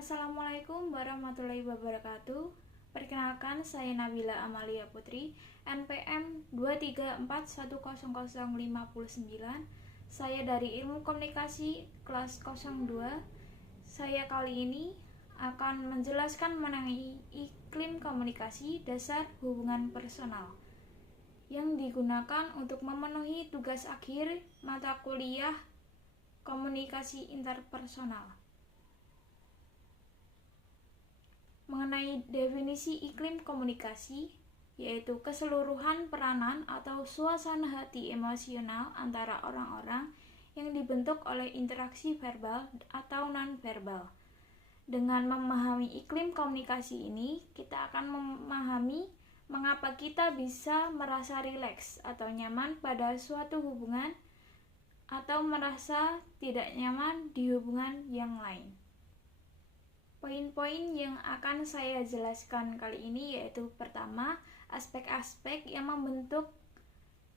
Assalamualaikum warahmatullahi wabarakatuh. Perkenalkan, saya Nabila Amalia Putri, NPM 234100509. Saya dari Ilmu Komunikasi kelas 02. Saya kali ini akan menjelaskan mengenai iklim komunikasi dasar hubungan personal yang digunakan untuk memenuhi tugas akhir mata kuliah komunikasi interpersonal. Mengenai definisi iklim komunikasi, yaitu keseluruhan peranan atau suasana hati emosional antara orang-orang yang dibentuk oleh interaksi verbal atau non-verbal. Dengan memahami iklim komunikasi ini, kita akan memahami mengapa kita bisa merasa rileks atau nyaman pada suatu hubungan atau merasa tidak nyaman di hubungan yang lain. Poin-poin yang akan saya jelaskan kali ini yaitu pertama, aspek-aspek yang membentuk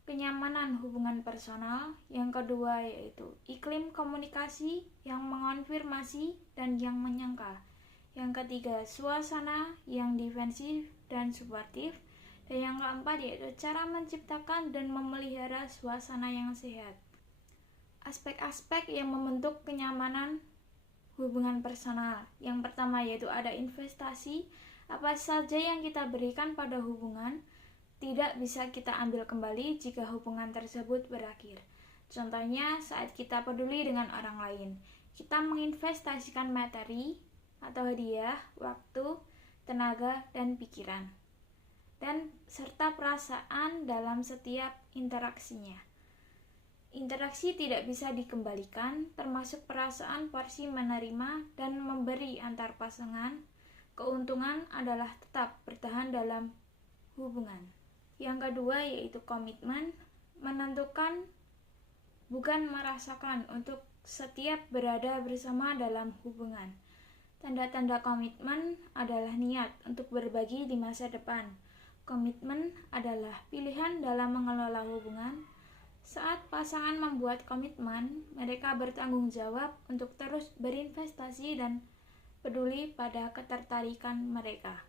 kenyamanan hubungan personal. Yang kedua yaitu iklim komunikasi yang mengonfirmasi dan yang menyangkal. Yang ketiga, suasana yang defensif dan suportif. Dan yang keempat yaitu cara menciptakan dan memelihara suasana yang sehat. Aspek-aspek yang membentuk kenyamanan hubungan personal. Yang pertama yaitu ada investasi. Apa saja yang kita berikan pada hubungan tidak bisa kita ambil kembali jika hubungan tersebut berakhir. Contohnya saat kita peduli dengan orang lain, kita menginvestasikan materi atau hadiah, waktu, tenaga, dan pikiran, dan serta perasaan dalam setiap interaksinya. Interaksi tidak bisa dikembalikan, termasuk perasaan porsi menerima dan memberi antar pasangan. Keuntungan adalah tetap bertahan dalam hubungan. Yang kedua yaitu komitmen, menentukan bukan merasakan untuk setiap berada bersama dalam hubungan. Tanda-tanda komitmen adalah niat untuk berbagi di masa depan. Komitmen adalah pilihan dalam mengelola hubungan. Saat pasangan membuat komitmen, mereka bertanggung jawab untuk terus berinvestasi dan peduli pada ketertarikan mereka.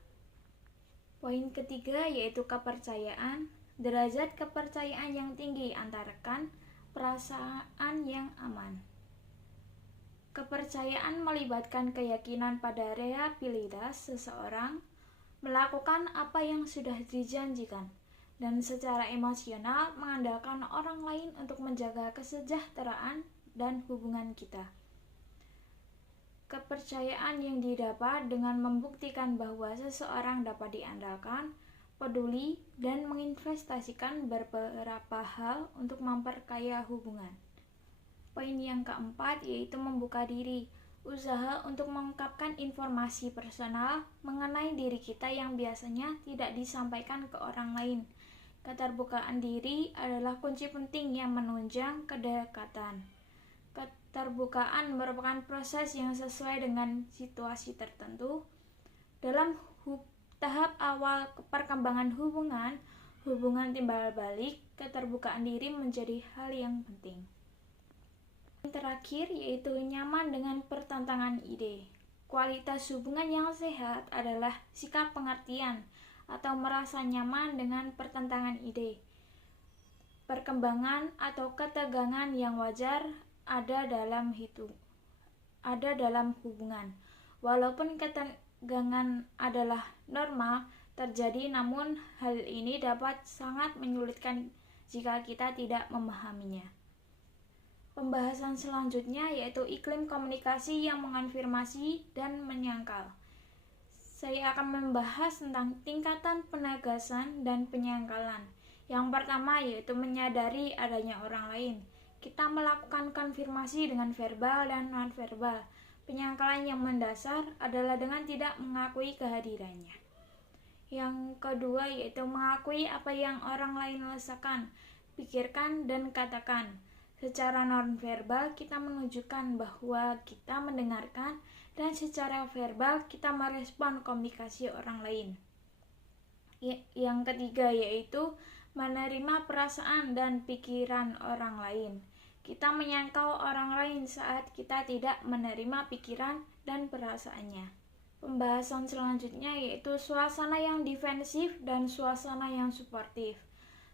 Poin ketiga yaitu kepercayaan, derajat kepercayaan yang tinggi antar rekan, perasaan yang aman. Kepercayaan melibatkan keyakinan pada reliabilitas seseorang melakukan apa yang sudah dijanjikan, dan secara emosional mengandalkan orang lain untuk menjaga kesejahteraan dan hubungan kita. Kepercayaan yang didapat dengan membuktikan bahwa seseorang dapat diandalkan, peduli, dan menginvestasikan beberapa hal untuk memperkaya hubungan. Poin yang keempat yaitu membuka diri, usaha untuk mengungkapkan informasi personal mengenai diri kita yang biasanya tidak disampaikan ke orang lain. Keterbukaan diri adalah kunci penting yang menunjang kedekatan. Keterbukaan merupakan proses yang sesuai dengan situasi tertentu. Dalam tahap awal perkembangan hubungan timbal balik, keterbukaan diri menjadi hal yang penting. Yang terakhir yaitu nyaman dengan pertentangan ide. Kualitas hubungan yang sehat adalah sikap pengertian atau merasa nyaman dengan pertentangan ide. Perkembangan atau ketegangan yang wajar ada dalam hubungan. Walaupun ketegangan adalah normal terjadi, namun hal ini dapat sangat menyulitkan jika kita tidak memahaminya. Pembahasan selanjutnya yaitu iklim komunikasi yang mengonfirmasi dan menyangkal. Saya akan membahas tentang tingkatan penegasan dan penyangkalan. Yang pertama yaitu menyadari adanya orang lain. Kita melakukan konfirmasi dengan verbal dan non-verbal. Penyangkalan yang mendasar adalah dengan tidak mengakui kehadirannya. Yang kedua yaitu mengakui apa yang orang lain rasakan, pikirkan, dan katakan. Secara non-verbal kita menunjukkan bahwa kita mendengarkan, dan secara verbal kita merespon komunikasi orang lain. Yang ketiga yaitu menerima perasaan dan pikiran orang lain. Kita menyangkal orang lain saat kita tidak menerima pikiran dan perasaannya. Pembahasan selanjutnya yaitu suasana yang defensif dan suasana yang suportif.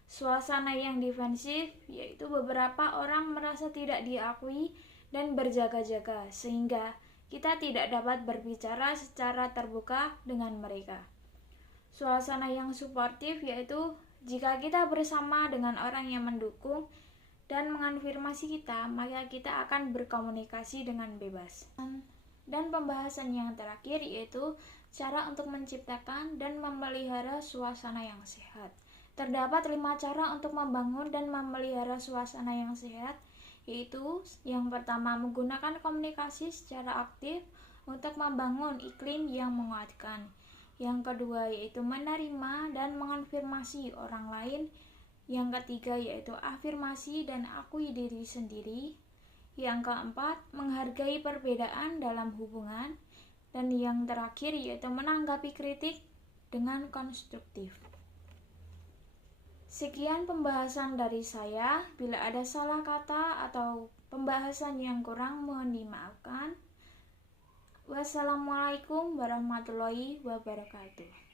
Suasana yang defensif yaitu beberapa orang merasa tidak diakui dan berjaga-jaga sehingga kita tidak dapat berbicara secara terbuka dengan mereka. Suasana yang suportif yaitu jika kita bersama dengan orang yang mendukung dan mengafirmasi kita, maka kita akan berkomunikasi dengan bebas. Dan pembahasan yang terakhir yaitu cara untuk menciptakan dan memelihara suasana yang sehat. Terdapat 5 cara untuk membangun dan memelihara suasana yang sehat, yaitu yang pertama menggunakan komunikasi secara aktif untuk membangun iklim yang menguatkan. Yang kedua yaitu menerima dan mengonfirmasi orang lain. Yang ketiga yaitu afirmasi dan akui diri sendiri. Yang keempat, menghargai perbedaan dalam hubungan. Dan yang terakhir yaitu menanggapi kritik dengan konstruktif. Sekian pembahasan dari saya. Bila ada salah kata atau pembahasan yang kurang, mohon dimaafkan. Wassalamualaikum warahmatullahi wabarakatuh.